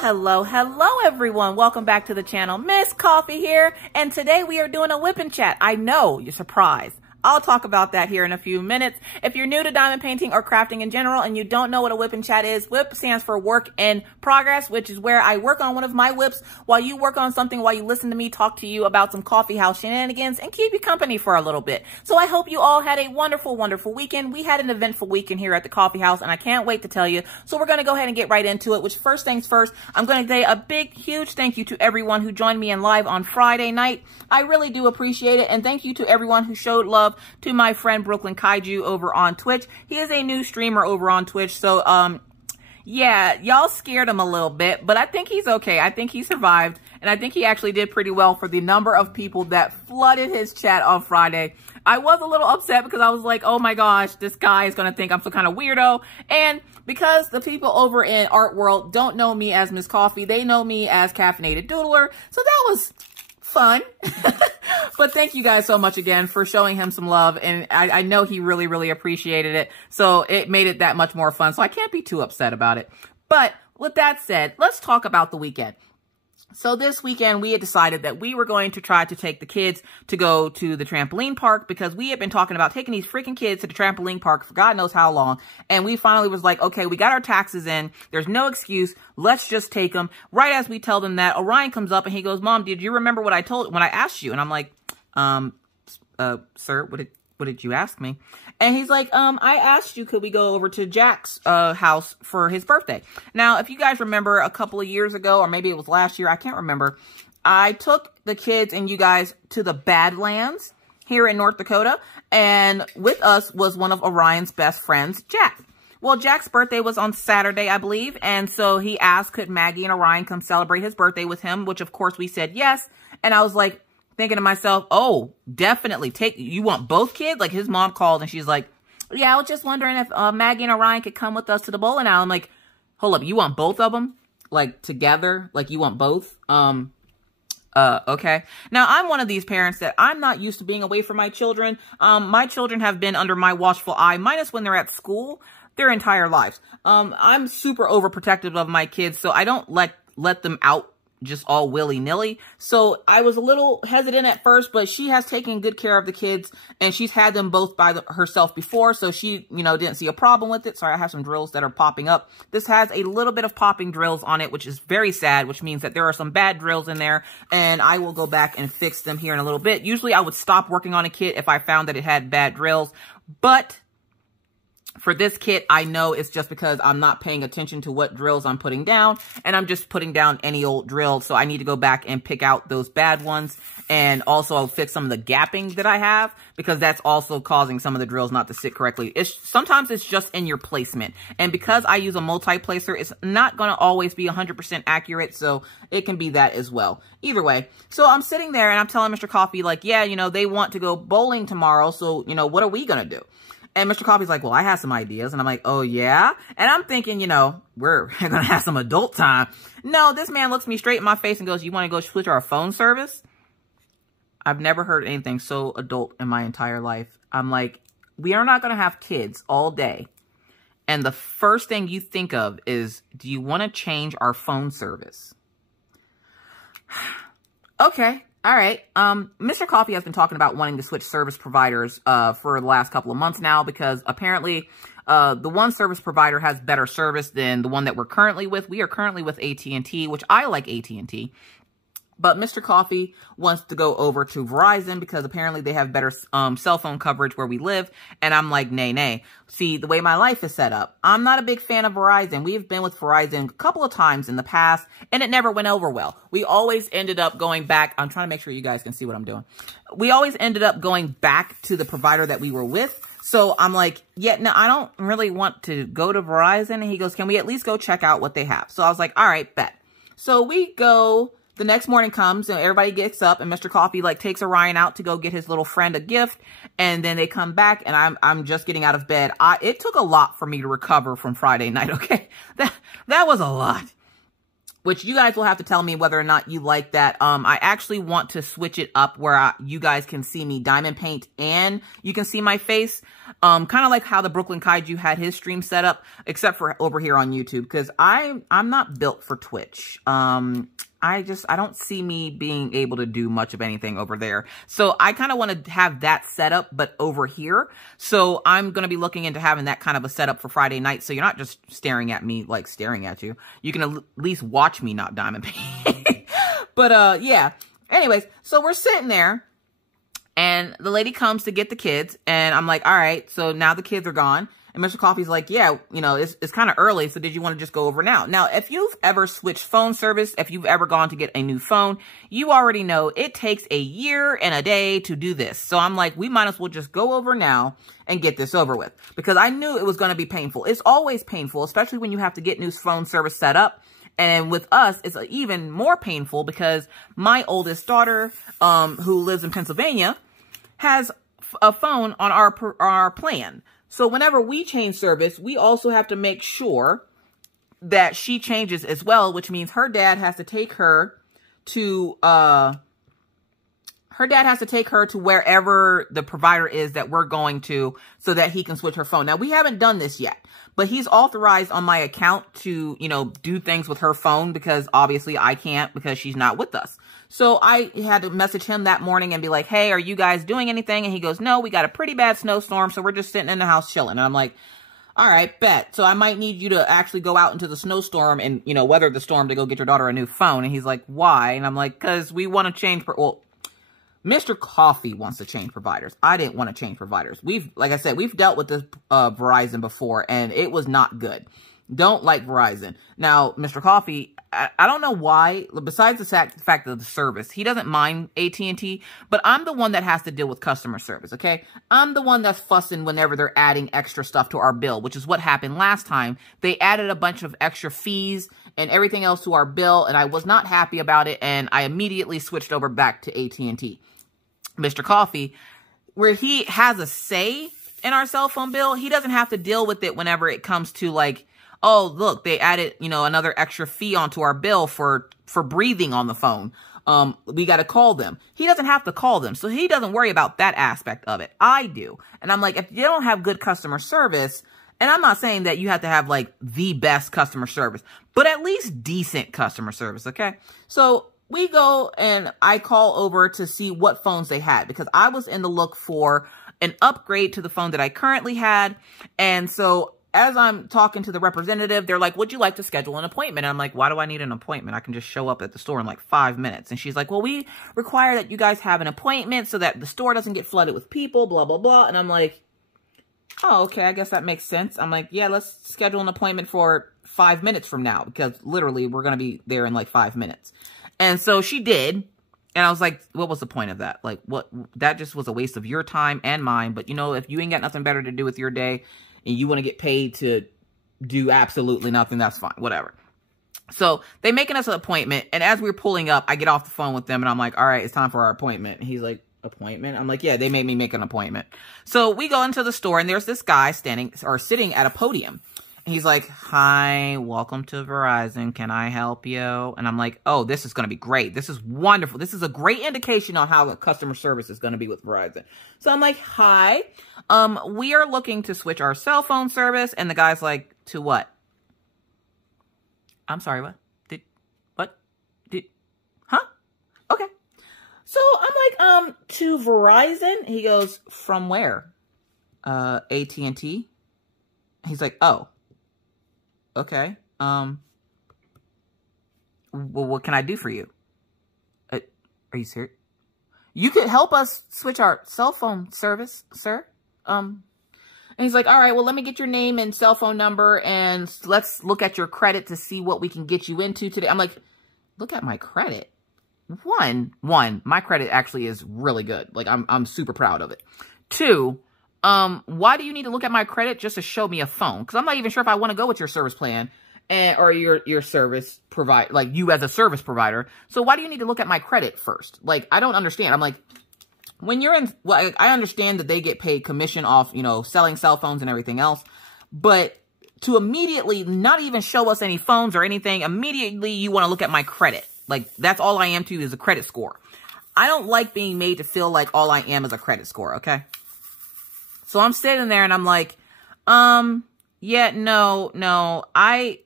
Hello everyone. Welcome back to the channel. Miss Coffee here, and today we are doing a whip and chat. I know you're surprised. I'll talk about that here in a few minutes. If you're new to diamond painting or crafting in general and you don't know what a whip and chat is, whip stands for work in progress, which is where I work on one of my whips while you work on something, while you listen to me talk to you about some coffee house shenanigans and keep you company for a little bit. So I hope you all had a wonderful, wonderful weekend. We had an eventful weekend here at the coffee house and I can't wait to tell you. So we're going to go ahead and get right into it, which first things first, I'm going to say a big, huge thank you to everyone who joined me in live on Friday night. I really do appreciate it. And thank you to everyone who showed love to my friend Brooklyn Kaiju over on Twitch. He is a new streamer over on Twitch. So, yeah, y'all scared him a little bit, but I think he's okay. I think he survived, and I think he actually did pretty well for the number of people that flooded his chat on Friday. I was a little upset because I was like, oh my gosh, this guy is going to think I'm some kind of weirdo. And because the people over in Art World don't know me as Miss Coffee, they know me as Caffeinated Doodler. So that was fun. But thank you guys so much again for showing him some love. And I know he really, really appreciated it. So it made it that much more fun. So I can't be too upset about it. But with that said, let's talk about the weekend. So this weekend, we had decided that we were going to try to take the kids to go to the trampoline park because we had been talking about taking these freaking kids to the trampoline park for God knows how long. And we finally was like, okay, we got our taxes in. There's no excuse. Let's just take them. Right as we tell them that, Orion comes up and he goes, Mom, did you remember what I told when I asked you? And I'm like, sir, what did you ask me? And he's like, I asked you, could we go over to Jack's house for his birthday? Now, if you guys remember a couple of years ago, or maybe it was last year, I can't remember, I took the kids and you guys to the Badlands here in North Dakota. And with us was one of Orion's best friends, Jack. Well, Jack's birthday was on Saturday, I believe. And so he asked, could Maggie and Orion come celebrate his birthday with him? Which, of course, we said yes. And I was like, thinking to myself, oh, definitely you want both kids? Like, his mom called and she's like, yeah, I was just wondering if Maggie and Orion could come with us to the bowling alley. I'm like, hold up, you want both of them? Like, together? Like, you want both? Okay. Now, I'm one of these parents that I'm not used to being away from my children. My children have been under my watchful eye, minus when they're at school, their entire lives. I'm super overprotective of my kids, so I don't let them out just all willy-nilly. So I was a little hesitant at first, but she has taken good care of the kids and she's had them both by herself before. So she, didn't see a problem with it. Sorry, I have some drills that are popping up. This has a little bit of popping drills on it, which is very sad, which means that there are some bad drills in there and I will go back and fix them here in a little bit. Usually I would stop working on a kit if I found that it had bad drills, but for this kit, I know it's just because I'm not paying attention to what drills I'm putting down, and I'm just putting down any old drill. So I need to go back and pick out those bad ones, and also I'll fix some of the gapping that I have, because that's also causing some of the drills not to sit correctly. Sometimes it's just in your placement, and because I use a multi-placer, it's not going to always be 100% accurate, so it can be that as well. Either way, so I'm sitting there, and I'm telling Mr. Coffee, like, yeah, they want to go bowling tomorrow, so, what are we going to do? And Mr. Coffee's like, well, I have some ideas. And I'm like, oh, yeah? And I'm thinking, we're going to have some adult time. No, this man looks me straight in my face and goes, you want to go switch our phone service? I've never heard anything so adult in my entire life. I'm like, we are not going to have kids all day. And the first thing you think of is, do you want to change our phone service? Okay. All right. Mr. Coffee has been talking about wanting to switch service providers for the last couple of months now, because apparently the one service provider has better service than the one that we're currently with. We are currently with AT&T, which I like AT&T. But Mr. Coffee wants to go over to Verizon because apparently they have better cell phone coverage where we live. And I'm like, nay. See, the way my life is set up, I'm not a big fan of Verizon. We've been with Verizon a couple of times in the past, and it never went over well. We always ended up going back. I'm trying to make sure you guys can see what I'm doing. We always ended up going back to the provider that we were with. So I'm like, yeah, no, I don't really want to go to Verizon. And he goes, can we at least go check out what they have? So I was like, all right, bet. So we go. The next morning comes and everybody gets up and Mr. Coffee takes Orion out to go get his little friend a gift. And then they come back and I'm just getting out of bed. It took a lot for me to recover from Friday night. Okay. That was a lot. which you guys will have to tell me whether or not you like that. I actually want to switch it up where you guys can see me diamond paint and you can see my face. Kind of like how the Brooklyn Kaiju had his stream set up, except for over here on YouTube, because I'm not built for Twitch. I don't see me being able to do much of anything over there. So I kind of want to have that setup, but over here. So I'm going to be looking into having that kind of a setup for Friday night. So you're not just staring at me, like staring at you. You can at least watch me not diamond paint. But, yeah. Anyways, so we're sitting there and the lady comes to get the kids and I'm like, all right, so now the kids are gone. And Mr. Coffee's like, yeah, you know, it's kind of early, so did you want to just go over now? Now, if you've ever switched phone service, if you've ever gone to get a new phone, you already know it takes a year and a day to do this. So I'm like, we might as well just go over now and get this over with. Because I knew it was going to be painful. It's always painful, especially when you have to get new phone service set up. And with us, it's even more painful because my oldest daughter, who lives in Pennsylvania, has a phone on our plan. So whenever we change service, we also have to make sure that she changes as well, which means her dad has to take her to wherever the provider is that we're going to so that he can switch her phone. Now, we haven't done this yet, but he's authorized on my account to, you know, do things with her phone because obviously I can't because she's not with us. So I had to message him that morning and be like, hey, are you guys doing anything? And he goes, no, we got a pretty bad snowstorm, so we're just sitting in the house chilling. And I'm like, all right, bet. So I might need you to actually go out into the snowstorm and, you know, weather the storm to go get your daughter a new phone. And he's like, why? And I'm like, because we want to change. Well, Mr. Coffee wants to change providers. I didn't want to change providers. Like I said, we've dealt with this Verizon before, and it was not good. Don't like Verizon. Now, Mr. Coffee, I don't know why, besides the fact of the service, he doesn't mind AT&T, but I'm the one that has to deal with customer service, okay? I'm the one that's fussing whenever they're adding extra stuff to our bill, which is what happened last time. They added a bunch of extra fees and everything else to our bill, and I was not happy about it, and I immediately switched over back to AT&T. Mr. Coffee, where he has a say in our cell phone bill, he doesn't have to deal with it whenever it comes to like, oh, look, they added, you know, another extra fee onto our bill for breathing on the phone. We got to call them. He doesn't have to call them. So he doesn't worry about that aspect of it. I do. And I'm like, if you don't have good customer service, and I'm not saying that you have to have like the best customer service, but at least decent customer service. Okay. So we go and I call over to see what phones they had because I was in the look for an upgrade to the phone that I currently had. And so as I'm talking to the representative, they're like, would you like to schedule an appointment? And I'm like, why do I need an appointment? I can just show up at the store in like 5 minutes. And she's like, well, we require that you guys have an appointment so that the store doesn't get flooded with people, blah, blah, blah. And I'm like, oh, okay, I guess that makes sense. I'm like, yeah, let's schedule an appointment for 5 minutes from now because literally we're going to be there in like 5 minutes. And so she did. And I was like, what was the point of that? Like, what? That just was a waste of your time and mine. But, you know, if you ain't got nothing better to do with your day, and you want to get paid to do absolutely nothing, that's fine, whatever. So they making us an appointment, and as we're pulling up, I get off the phone with them, and I'm like, all right, it's time for our appointment. And he's like, appointment? I'm like, yeah, they made me make an appointment. So we go into the store, and there's this guy sitting at a podium. And he's like, hi, welcome to Verizon. Can I help you? And I'm like, oh, this is going to be great. This is wonderful. This is a great indication on how the customer service is going to be with Verizon. So I'm like, hi, we are looking to switch our cell phone service. And the guy's like, to what? I'm sorry, what? Huh? Okay. So I'm like, to Verizon. He goes, from where? AT&T. He's like, oh. Okay. Well, what can I do for you? Are you serious? You could help us switch our cell phone service, sir. And he's like, all right, well, let me get your name and cell phone number and let's look at your credit to see what we can get you into today. I'm like, look at my credit. One, my credit actually is really good. Like, I'm super proud of it. 2, why do you need to look at my credit just to show me a phone? Because I'm not even sure if I want to go with your service plan or your service provider, like you as a service provider. So why do you need to look at my credit first? Like, I don't understand. I'm like, when you're in, well, I understand that they get paid commission off, you know, selling cell phones and everything else. But to immediately not even show us any phones or anything. Immediately, you want to look at my credit. Like, that's all I am to you is a credit score. I don't like being made to feel like all I am is a credit score, okay? So I'm sitting there and I'm like, yeah, no, I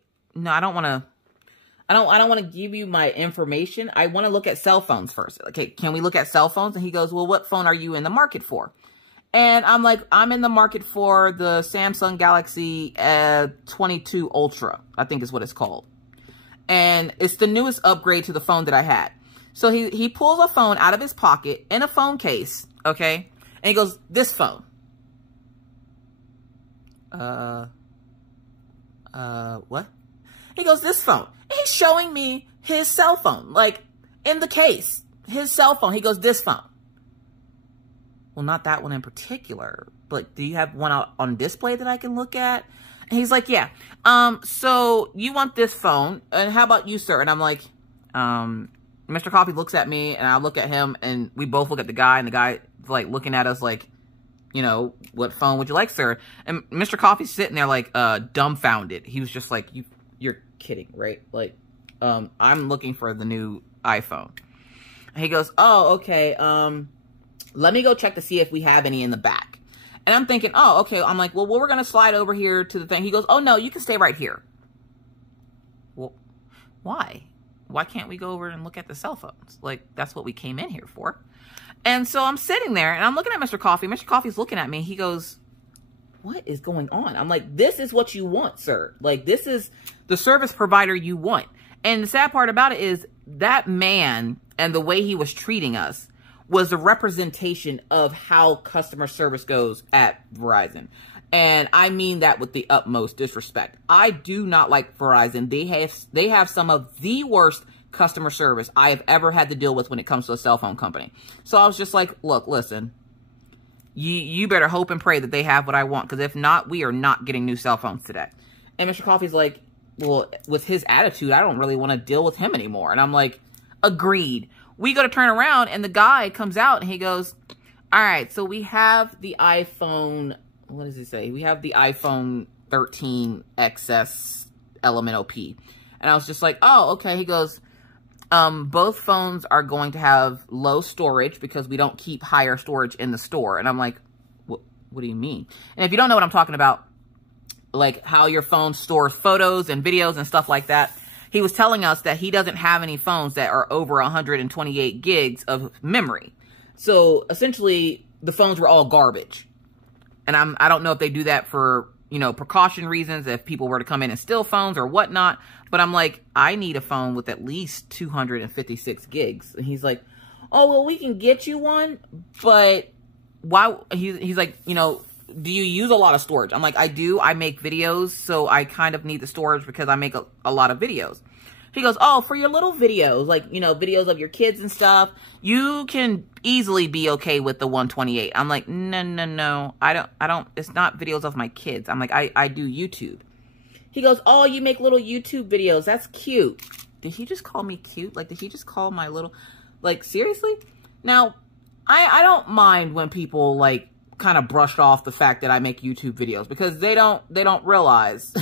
don't want to give you my information. I want to look at cell phones first. Okay, can we look at cell phones? And he goes, well, what phone are you in the market for? And I'm like, I'm in the market for the Samsung Galaxy 22 Ultra, I think is what it's called. And it's the newest upgrade to the phone that I had. So he pulls a phone out of his pocket in a phone case, okay? And he goes, this phone. What? He goes, this phone. And he's showing me his cell phone, like in the case, his cell phone. He goes, this phone. Well, not that one in particular, but do you have one out on display that I can look at? And he's like, yeah. So you want this phone, and how about you, sir? And I'm like, Mr. Coffee looks at me, and I look at him, and we both look at the guy, and the guy like looking at us like, you know, what phone would you like, sir? And Mr. Coffee's sitting there like dumbfounded. He was just like, you're kidding, right? Like, I'm looking for the new iPhone. And he goes, oh, okay. Let me go check to see if we have any in the back. And I'm thinking, oh, okay. I'm like, well, we're going to slide over here to the thing. He goes, oh, no, you can stay right here. Well, why? Why can't we go over and look at the cell phones? Like, that's what we came in here for. And so I'm sitting there, and I'm looking at Mr. Coffee. Mr. Coffee's looking at me. He goes, what is going on? I'm like, this is what you want, sir. Like, this is the service provider you want. And the sad part about it is that man and the way he was treating us was a representation of how customer service goes at Verizon. And I mean that with the utmost disrespect. I do not like Verizon. They have some of the worst customer service I have ever had to deal with when it comes to a cell phone company. So I was just like, look, listen, you better hope and pray that they have what I want, because if not, we are not getting new cell phones today. And Mr. Coffee's like, well, with his attitude, I don't really want to deal with him anymore. And I'm like, agreed. We go to turn around, and the guy comes out, and he goes, all right, so we have the iPhone, what does he say? We have the iPhone 13 XS Element OP. And I was just like, oh, okay. He goes, both phones are going to have low storage because we don't keep higher storage in the store. And I'm like, what do you mean? And if you don't know what I'm talking about, like how your phone stores photos and videos and stuff like that, he was telling us that he doesn't have any phones that are over 128 gigs of memory. So essentially, the phones were all garbage. And I don't know if they do that for, you know, precaution reasons, if people were to come in and steal phones or whatnot. But I'm like, I need a phone with at least 256 gigs. And he's like, oh, well, we can get you one. But why? He's like, you know, do you use a lot of storage? I'm like, I do. I make videos, so I kind of need the storage because I make a lot of videos. He goes, oh, for your little videos, like, you know, videos of your kids and stuff, you can easily be okay with the 128. I'm like, no. I don't, it's not videos of my kids. I'm like, I do YouTube. He goes, oh, you make little YouTube videos. That's cute. Did he just call me cute? Like, did he just call my little, like, seriously? Now, I don't mind when people, like, kind of brush off the fact that I make YouTube videos, because they don't realize,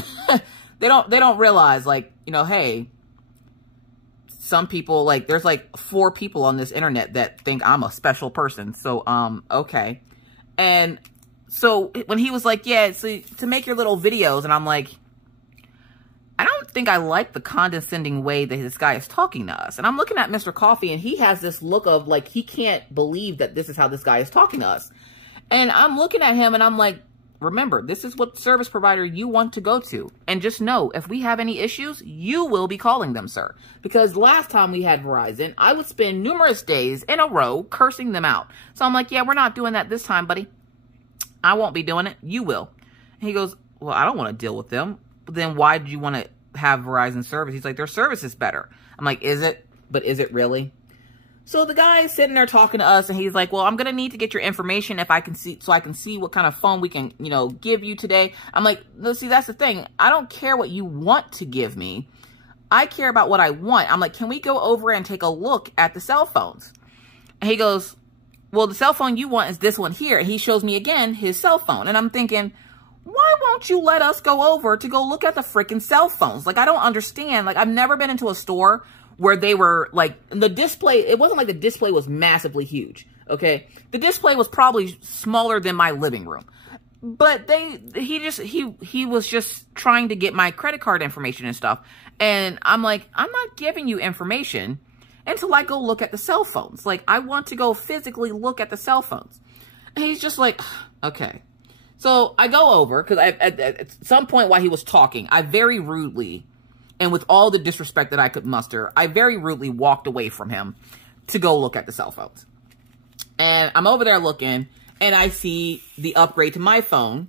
they don't realize, like, you know, hey, some people, like, there's like 4 people on this internet that think I'm a special person. So, okay. And so when he was like, yeah, so to make your little videos, and I'm like, I don't think I like the condescending way that this guy is talking to us. And I'm looking at Mr. Coffee, and he has this look of like, he can't believe that this is how this guy is talking to us. And I'm looking at him, and I'm like, remember, this is what service provider you want to go to. And just know, if we have any issues, you will be calling them, sir. Because last time we had Verizon, I would spend numerous days in a row cursing them out. So I'm like, yeah, we're not doing that this time, buddy. I won't be doing it. You will. And he goes, well, I don't want to deal with them. But then why do you want to have Verizon service? He's like, their service is better. I'm like, is it? But is it really? So the guy is sitting there talking to us, and he's like, well, I'm going to need to get your information if I can see, so I can see what kind of phone we can, you know, give you today. I'm like, no, see, that's the thing. I don't care what you want to give me. I care about what I want. I'm like, can we go over and take a look at the cell phones? And he goes, well, the cell phone you want is this one here. And he shows me again his cell phone. And I'm thinking, why won't you let us go over to go look at the freaking cell phones? Like, I don't understand. Like, I've never been into a store where they were like, the display, it wasn't like the display was massively huge, okay? The display was probably smaller than my living room. But he was just trying to get my credit card information and stuff. And I'm like, I'm not giving you information until I go look at the cell phones. Like, I want to go physically look at the cell phones. And he's just like, okay. So I go over, because at some point while he was talking, I very rudely, and with all the disrespect that I could muster, I very rudely walked away from him to go look at the cell phones. And I'm over there looking, and I see the upgrade to my phone.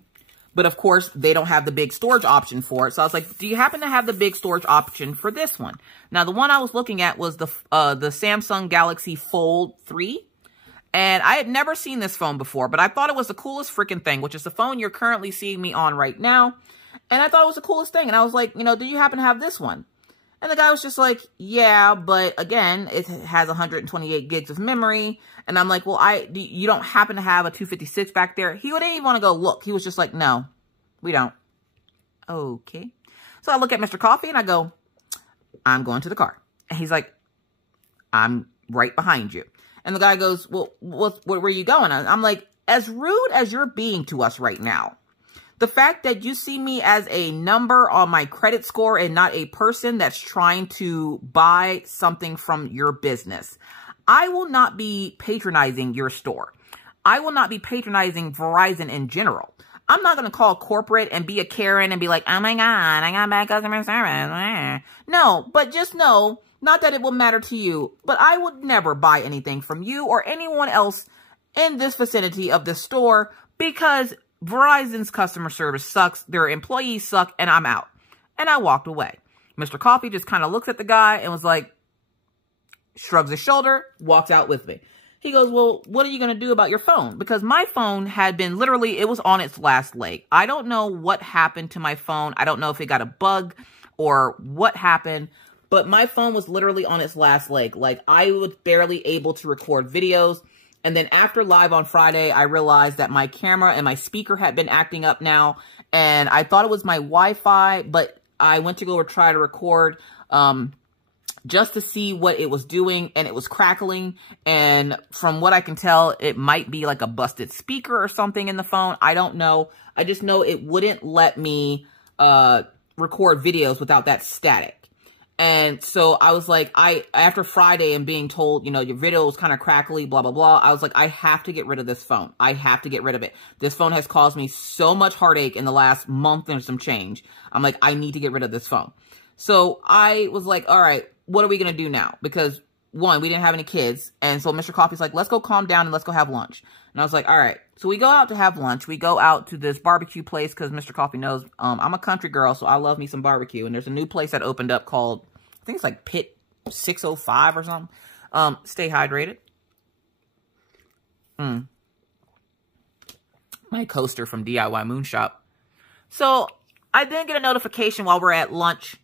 But of course, they don't have the big storage option for it. So I was like, do you happen to have the big storage option for this one? Now, the one I was looking at was the Samsung Galaxy Fold 3. And I had never seen this phone before, but I thought it was the coolest freaking thing, which is the phone you're currently seeing me on right now. And I thought it was the coolest thing. And I was like, you know, do you happen to have this one? And the guy was just like, yeah, but again, it has 128 gigs of memory. And I'm like, well, you don't happen to have a 256 back there? He didn't even want to go look. He was just like, no, we don't. Okay. So I look at Mr. Coffee and I go, I'm going to the car. And he's like, I'm right behind you. And the guy goes, well, where are you going? I'm like, as rude as you're being to us right now, the fact that you see me as a number on my credit score and not a person that's trying to buy something from your business, I will not be patronizing your store. I will not be patronizing Verizon in general. I'm not going to call corporate and be a Karen and be like, oh my God, I got bad customer service. No, but just know, not that it will matter to you, but I would never buy anything from you or anyone else in this vicinity of this store because Verizon's customer service sucks, their employees suck, and I'm out. And I walked away. Mr. Coffee just kind of looks at the guy and was like, shrugs his shoulder, walks out with me. He goes, well, what are you going to do about your phone? Because my phone had been literally, it was on its last leg. I don't know what happened to my phone. I don't know if it got a bug or what happened. But my phone was literally on its last leg. Like, I was barely able to record videos. And then after live on Friday, I realized that my camera and my speaker had been acting up now. And I thought it was my Wi-Fi, but I went to go try to record just to see what it was doing. And it was crackling. And from what I can tell, it might be like a busted speaker or something in the phone. I don't know. I just know it wouldn't let me record videos without that static. And so I was like, after Friday and being told, you know, your video was kind of crackly, blah, blah, blah. I was like, I have to get rid of this phone. I have to get rid of it. This phone has caused me so much heartache in the last month and some change. I'm like, I need to get rid of this phone. So I was like, all right, what are we going to do now? Because one, we didn't have any kids. And so Mr. Coffee's like, let's go calm down and let's go have lunch. And I was like, all right. So we go out to have lunch. We go out to this barbecue place because Mr. Coffee knows I'm a country girl, so I love me some barbecue. And there's a new place that opened up called, I think it's like Pit 605 or something. Stay hydrated. My coaster from DIY Moon Shop. So I then get a notification while we're at lunch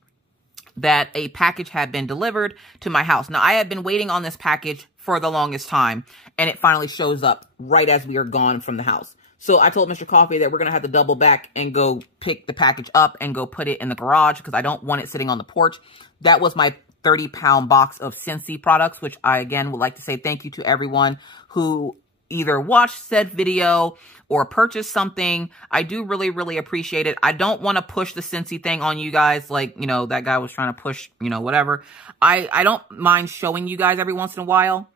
that a package had been delivered to my house. Now, I had been waiting on this package for the longest time, and it finally shows up right as we are gone from the house. So I told Mr. Coffee that we're going to have to double back and go pick the package up and go put it in the garage because I don't want it sitting on the porch. That was my 30-pound box of Scentsy products, which I, again, would like to say thank you to everyone who either watched said video or purchased something. I do really, really appreciate it. I don't want to push the Scentsy thing on you guys like, you know, that guy was trying to push, you know, whatever. I don't mind showing you guys every once in a while.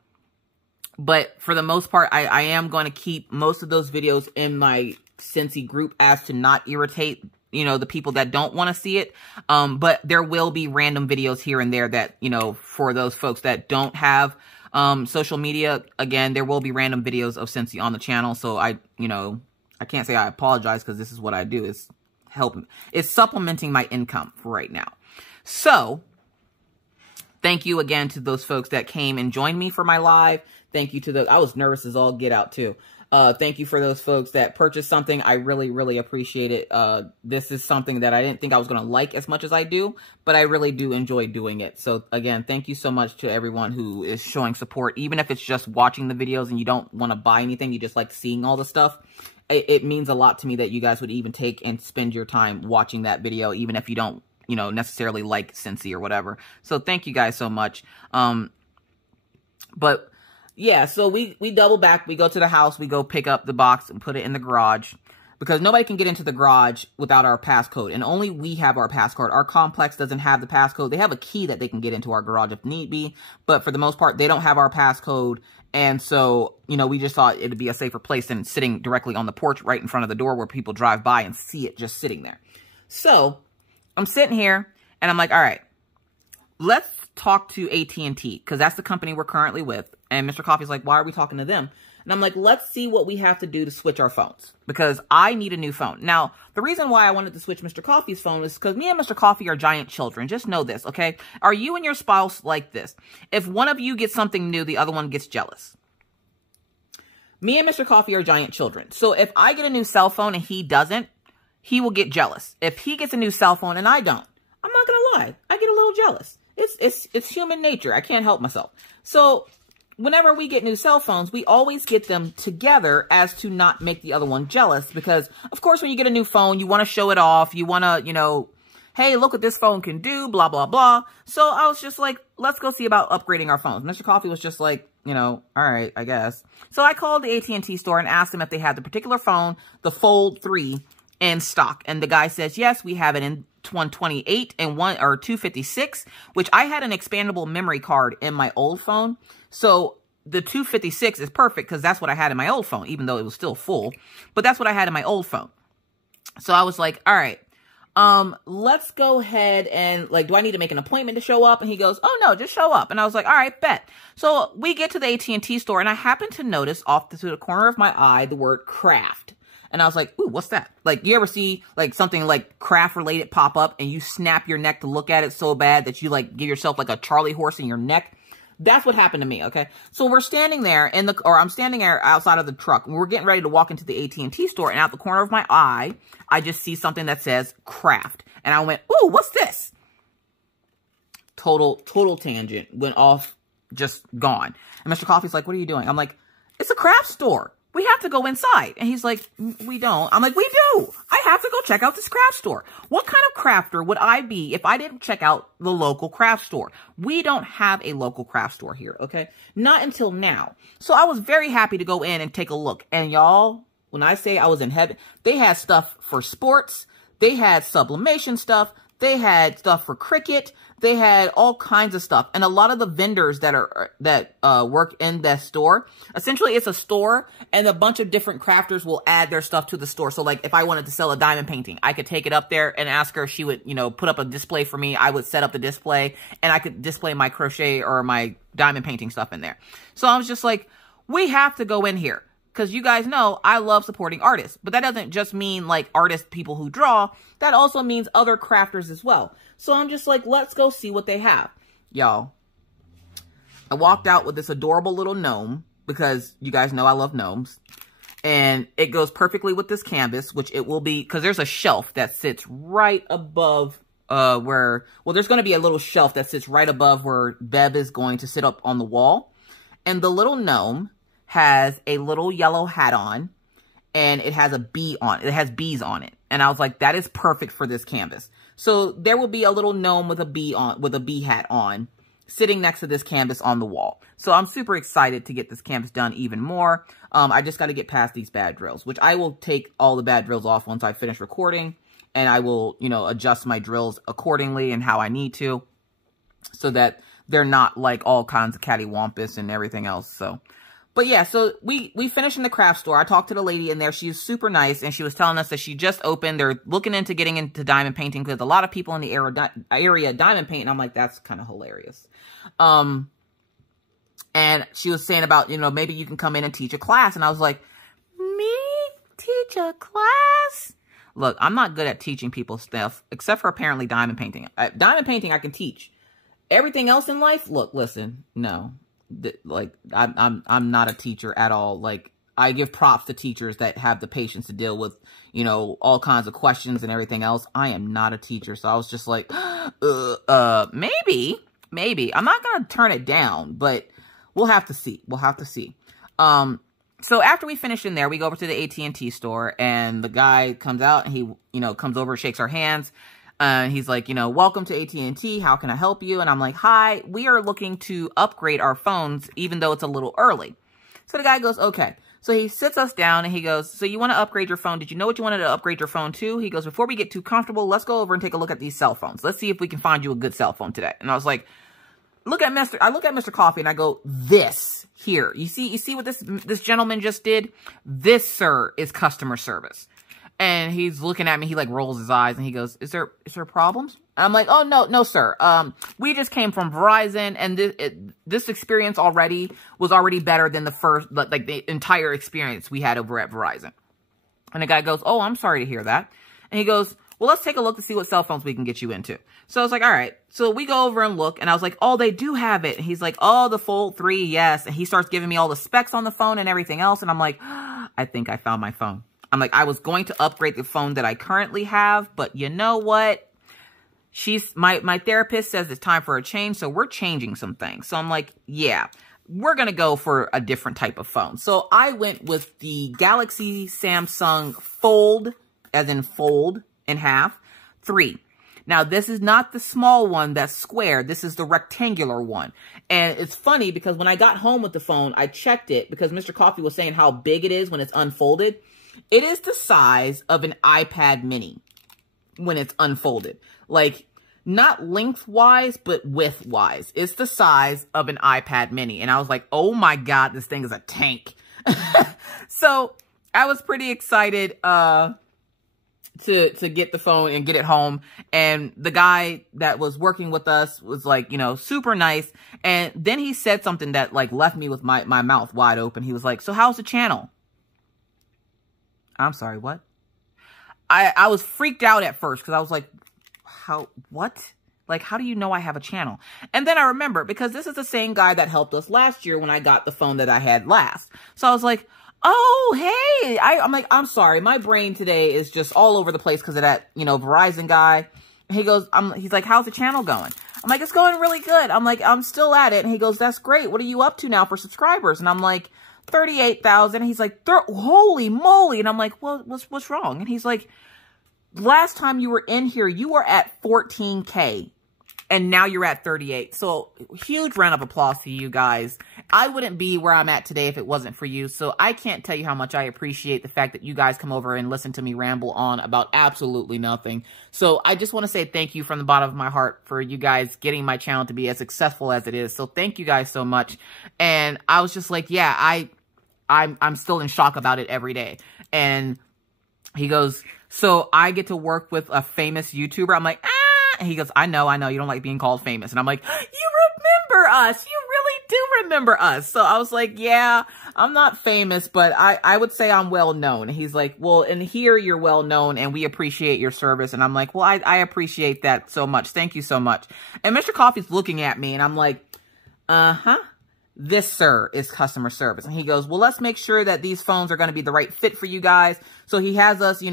But for the most part, I am going to keep most of those videos in my Scentsy group as to not irritate, you know, the people that don't want to see it. But there will be random videos here and there that, you know, for those folks that don't have social media, again, there will be random videos of Scentsy on the channel. So I can't say I apologize because this is what I do. It's helping. It's supplementing my income for right now. So thank you again to those folks that came and joined me for my live. Thank you to I was nervous as all get out too. Thank you for those folks that purchased something. I really, really appreciate it. This is something that I didn't think I was going to like as much as I do, but I really do enjoy doing it. So again, thank you so much to everyone who is showing support, even if it's just watching the videos and you don't want to buy anything. You just like seeing all the stuff. it means a lot to me that you guys would even take and spend your time watching that video, even if you don't, you know, necessarily like Scentsy or whatever. So thank you guys so much. But yeah, so we double back, we go to the house, we go pick up the box and put it in the garage, because nobody can get into the garage without our passcode, and only we have our passcode. Our complex doesn't have the passcode. They have a key that they can get into our garage if need be, but for the most part, they don't have our passcode. And so, you know, we just thought it'd be a safer place than sitting directly on the porch right in front of the door where people drive by and see it just sitting there. So I'm sitting here and I'm like, all right, let's talk to AT&T, because that's the company we're currently with. And Mr. Coffee's like, why are we talking to them? And I'm like, let's see what we have to do to switch our phones, because I need a new phone. Now, the reason why I wanted to switch Mr. Coffee's phone is because me and Mr. Coffee are giant children. Just know this, okay? Are you and your spouse like this? If one of you gets something new, the other one gets jealous. Me and Mr. Coffee are giant children. So if I get a new cell phone and he doesn't, he will get jealous. If he gets a new cell phone and I don't, I'm not going to lie, I get a little jealous. It's human nature. I can't help myself. So whenever we get new cell phones, we always get them together as to not make the other one jealous. Because, of course, when you get a new phone, you want to show it off. You want to, you know, hey, look what this phone can do, blah, blah, blah. So I was just like, let's go see about upgrading our phones. Mr. Coffee was just like, you know, all right, I guess. So I called the AT&T store and asked them if they had the particular phone, the Fold 3, in stock. And the guy says, yes, we have it in 128 and 256, which I had an expandable memory card in my old phone. So the 256 is perfect because that's what I had in my old phone, even though it was still full. But that's what I had in my old phone. So I was like, all right, let's go ahead and, like, do I need to make an appointment to show up? And he goes, oh, no, just show up. And I was like, all right, bet. So we get to the AT&T store, and I happen to notice off to the corner of my eye the word craft. And I was like, ooh, what's that? Like, you ever see, like, something, like, craft-related pop up, and you snap your neck to look at it so bad that you, like, give yourself, like, a Charlie horse in your neck? That's what happened to me, okay? So we're standing there I'm standing there outside of the truck, and we're getting ready to walk into the AT&T store, and out the corner of my eye, I just see something that says craft. And I went, ooh, what's this? Total tangent. Went off, just gone. And Mr. Coffee's like, what are you doing? I'm like, it's a craft store. We have to go inside. And he's like, we don't. I'm like, we do. I have to go check out this craft store. What kind of crafter would I be if I didn't check out the local craft store? We don't have a local craft store here, okay? Not until now. So I was very happy to go in and take a look. And y'all, when I say I was in heaven, they had stuff for sports. They had sublimation stuff. They had stuff for cricket. They had all kinds of stuff. And a lot of the vendors that work in that store, essentially it's a store and a bunch of different crafters will add their stuff to the store. So like if I wanted to sell a diamond painting, I could take it up there and ask her if she would, you know, put up a display for me. I would set up the display and I could display my crochet or my diamond painting stuff in there. So I was just like, we have to go in here. Because you guys know I love supporting artists. But that doesn't just mean like artists, people who draw. That also means other crafters as well. So I'm just like, let's go see what they have. Y'all, I walked out with this adorable little gnome. Because you guys know I love gnomes. And it goes perfectly with this canvas. Which it will be, because there's a shelf that sits right above well, there's going to be a little shelf that sits right above where Bev is going to sit up on the wall. And the little gnome has a little yellow hat on, and it has a bee on it. It has bees on it. And I was like, that is perfect for this canvas. So there will be a little gnome with a bee hat on, sitting next to this canvas on the wall. So I'm super excited to get this canvas done even more. I just got to get past these bad drills, which I will take all the bad drills off once I finish recording, and I will, you know, adjust my drills accordingly and how I need to, so that they're not like all kinds of cattywampus and everything else. So, but yeah, so we finished in the craft store. I talked to the lady in there. She's super nice, and she was telling us that she just opened. They're looking into getting into diamond painting because a lot of people in the area diamond paint, and I'm like, that's kind of hilarious. And she was saying about, you know, maybe you can come in and teach a class. And I was like, me? Teach a class? Look, I'm not good at teaching people stuff, except for apparently diamond painting. Diamond painting I can teach. Everything else in life, look, listen, no. Like, I'm not a teacher at all. Like, I give props to teachers that have the patience to deal with, you know, all kinds of questions and everything else. I am not a teacher. So I was just like, maybe. I'm not going to turn it down, but we'll have to see. So after we finish in there, we go over to the AT&T store, and the guy comes out, and he, comes over, shakes our hands. He's like, welcome to AT&T. How can I help you? And I'm like, hi, we are looking to upgrade our phones, even though it's a little early. So the guy goes, okay. So he sits us down, and he goes, so you want to upgrade your phone? Did you know what you wanted to upgrade your phone to? He goes, before we get too comfortable, let's go over and take a look at these cell phones. Let's see if we can find you a good cell phone today. And I was like, I look at Mr. Coffee, and I go, this here. You see what this gentleman just did? This, sir, is customer service. And he's looking at me. He like rolls his eyes, and he goes, is there problems? And I'm like, oh, no, sir. We just came from Verizon, and this experience was already better than the entire experience we had over at Verizon. And the guy goes, oh, I'm sorry to hear that. And he goes, well, let's take a look to see what cell phones we can get you into. So I was like, all right. So we go over and look, and I was like, oh, they do have it. And he's like, oh, the Fold 3, yes. And he starts giving me all the specs on the phone and everything else. And I'm like, I think I found my phone. I'm like, I was going to upgrade the phone that I currently have, but you know what? My therapist says it's time for a change, so we're changing some things. So I'm like, yeah, we're going to go for a different type of phone. So I went with the Galaxy Samsung Fold, as in fold in half, 3. Now, this is not the small one that's square. This is the rectangular one. And it's funny because when I got home with the phone, I checked it because Mr. Coffee was saying how big it is when it's unfolded. It is the size of an iPad mini when it's unfolded. Like, not lengthwise, but widthwise. It's the size of an iPad mini. And I was like, oh my God, this thing is a tank. So I was pretty excited to get the phone and get it home. And the guy that was working with us was like, super nice. And then he said something that like left me with my mouth wide open. He was like, so how's the channel? I'm sorry, what? I was freaked out at first because I was like, what? Like, how do you know I have a channel? And then I remember, because this is the same guy that helped us last year when I got the phone that I had last. So I was like, oh, hey. I'm like, I'm sorry. My brain today is just all over the place because of that, Verizon guy. And he goes, he's like, how's the channel going? I'm like, it's going really good. I'm like, I'm still at it. And he goes, that's great. What are you up to now for subscribers? And I'm like, 38,000. He's like, holy moly. And I'm like, well, what's wrong? And he's like, last time you were in here, you were at 14K. And now you're at 38. So huge round of applause to you guys. I wouldn't be where I'm at today if it wasn't for you. So I can't tell you how much I appreciate the fact that you guys come over and listen to me ramble on about absolutely nothing. So I just want to say thank you from the bottom of my heart for you guys getting my channel to be as successful as it is. So thank you guys so much. And I was just like, yeah, I'm still in shock about it every day. And he goes, so I get to work with a famous YouTuber. I'm like, ah. And he goes, I know, you don't like being called famous. And I'm like, you remember us. You really do remember us. So I was like, yeah, I'm not famous, but I would say I'm well known. And he's like, well, and here you're well known and we appreciate your service. And I'm like, well, I appreciate that so much. Thank you so much. And Mr. Coffee's looking at me and I'm like, this, sir, is customer service. And he goes, well, let's make sure that these phones are going to be the right fit for you guys. So he has us,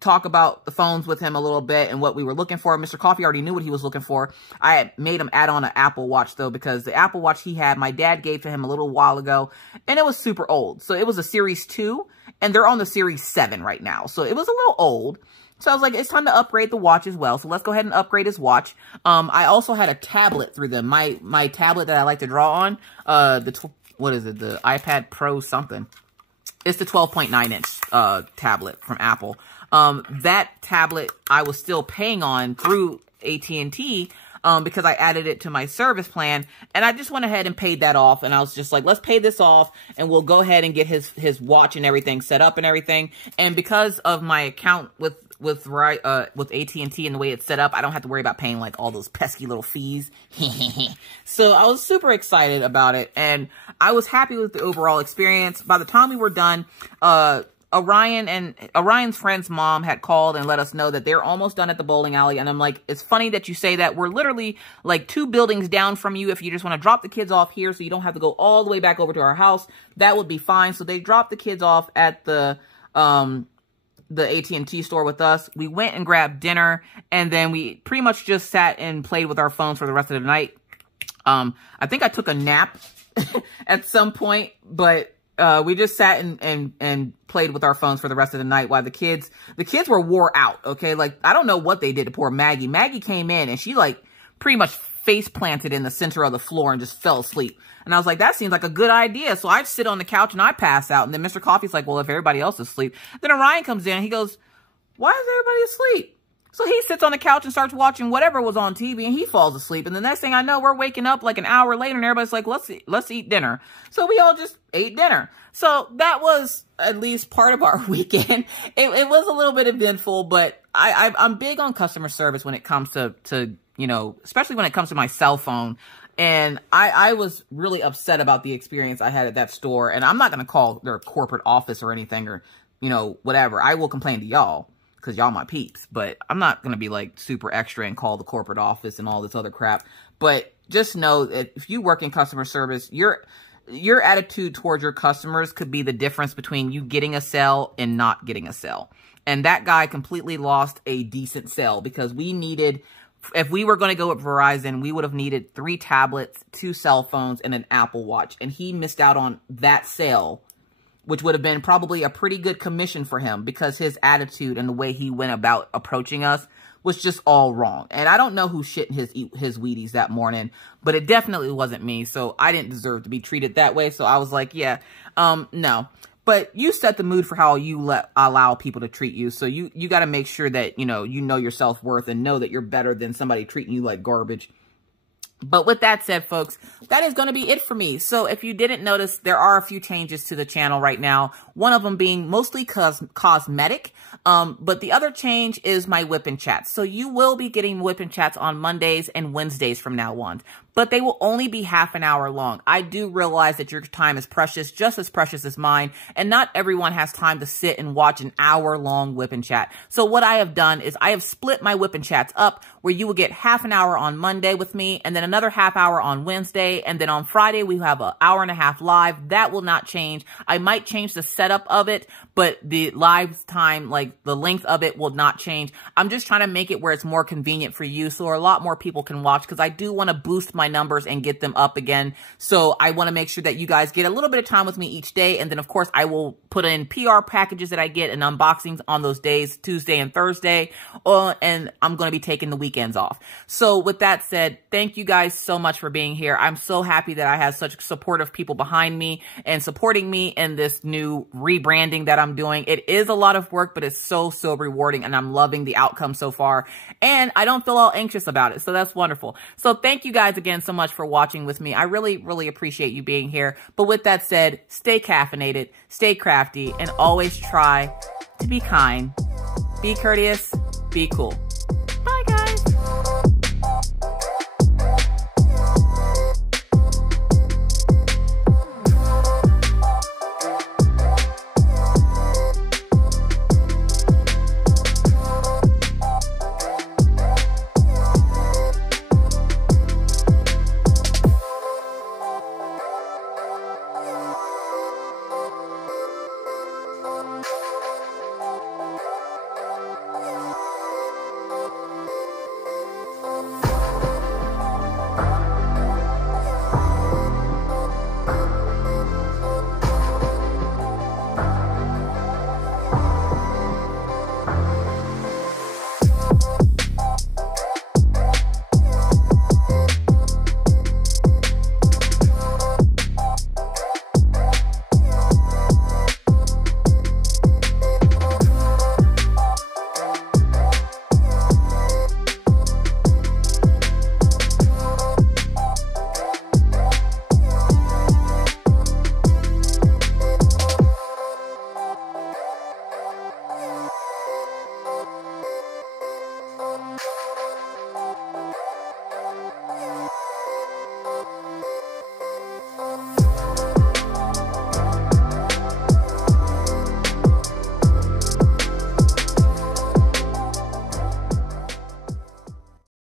talk about the phones with him a little bit and what we were looking for. Mr. Coffee already knew what he was looking for. I had made him add on an Apple Watch, though, because the Apple Watch he had, my dad gave to him a little while ago, and it was super old. So it was a Series 2, and they're on the Series 7 right now. So it was a little old. So I was like, it's time to upgrade the watch as well. So let's go ahead and upgrade his watch. I also had a tablet through them. My tablet that I like to draw on, what is it? The iPad Pro something. It's the 12.9-inch tablet from Apple. That tablet I was still paying on through AT&T because I added it to my service plan. And I just went ahead and paid that off. And I was just like, let's pay this off and we'll go ahead and get his watch and everything set up and everything. And because of my account with AT&T and the way it's set up, I don't have to worry about paying like all those pesky little fees. So I was super excited about it and I was happy with the overall experience. By the time we were done, Orion's friend's mom had called and let us know that they're almost done at the bowling alley. And I'm like, it's funny that you say that. We're literally like 2 buildings down from you. If you just want to drop the kids off here so you don't have to go all the way back over to our house, that would be fine. So they dropped the kids off at the AT&T store with us. We went and grabbed dinner and then we pretty much just sat and played with our phones for the rest of the night. I think I took a nap at some point, but we just sat and played with our phones for the rest of the night while the kids were wore out. Okay. Like, I don't know what they did to poor Maggie. Maggie came in and she like pretty much face planted in the center of the floor and just fell asleep. And I was like, that seems like a good idea. So I sit on the couch and I pass out. And then Mr. Coffee's like, well, if everybody else is asleep. Then Orion comes in. He goes, why is everybody asleep? So he sits on the couch and starts watching whatever was on TV, and he falls asleep. And the next thing I know, we're waking up like an hour later and everybody's like, let's eat dinner. So we all just ate dinner. So that was at least part of our weekend. It was a little bit eventful, but I'm big on customer service when it comes to, you know, especially when it comes to my cell phone. And I was really upset about the experience I had at that store. And I'm not going to call their corporate office or anything or, you know, whatever. I will complain to y'all because y'all my peeps. But I'm not going to be like super extra and call the corporate office and all this other crap. But just know that if you work in customer service, your attitude towards your customers could be the difference between you getting a sale and not getting a sale. And that guy completely lost a decent sale because we needed... If we were going to go with Verizon, we would have needed 3 tablets, 2 cell phones, and an Apple Watch. And he missed out on that sale, which would have been probably a pretty good commission for him because his attitude and the way he went about approaching us was just all wrong. And I don't know who shit in his Wheaties that morning, but it definitely wasn't me. So I didn't deserve to be treated that way. So I was like, yeah, no. But you set the mood for how you allow people to treat you. So you got to make sure that, you know your self-worth and know that you're better than somebody treating you like garbage. But with that said, folks, that is going to be it for me. So if you didn't notice, there are a few changes to the channel right now. One of them being mostly cosmetic. But the other change is my whipping chats. So you will be getting whipping chats on Mondays and Wednesdays from now on. But they will only be half an hour long. I do realize that your time is precious, just as precious as mine. And not everyone has time to sit and watch an hour-long whipping chat. So what I have done is I have split my whipping chats up where you will get half an hour on Monday with me and then another half hour on Wednesday. And then on Friday, we have an hour and a half live. That will not change. I might change the setup of it, but the live time, like the length of it, will not change. I'm just trying to make it where it's more convenient for you so a lot more people can watch because I do want to boost my numbers and get them up again. So I want to make sure that you guys get a little bit of time with me each day. And then of course I will put in PR packages that I get and unboxings on those days, Tuesday and Thursday. And I'm going to be taking the weekends off. So with that said, thank you guys so much for being here. I'm so happy that I have such supportive people behind me and supporting me in this new rebranding that I'm doing. It is a lot of work, but it's so rewarding and I'm loving the outcome so far. And I don't feel all anxious about it. So that's wonderful. So thank you guys again so much for watching with me. I really appreciate you being here. But with that said, stay caffeinated, stay crafty, and always try to be kind, be courteous, be cool.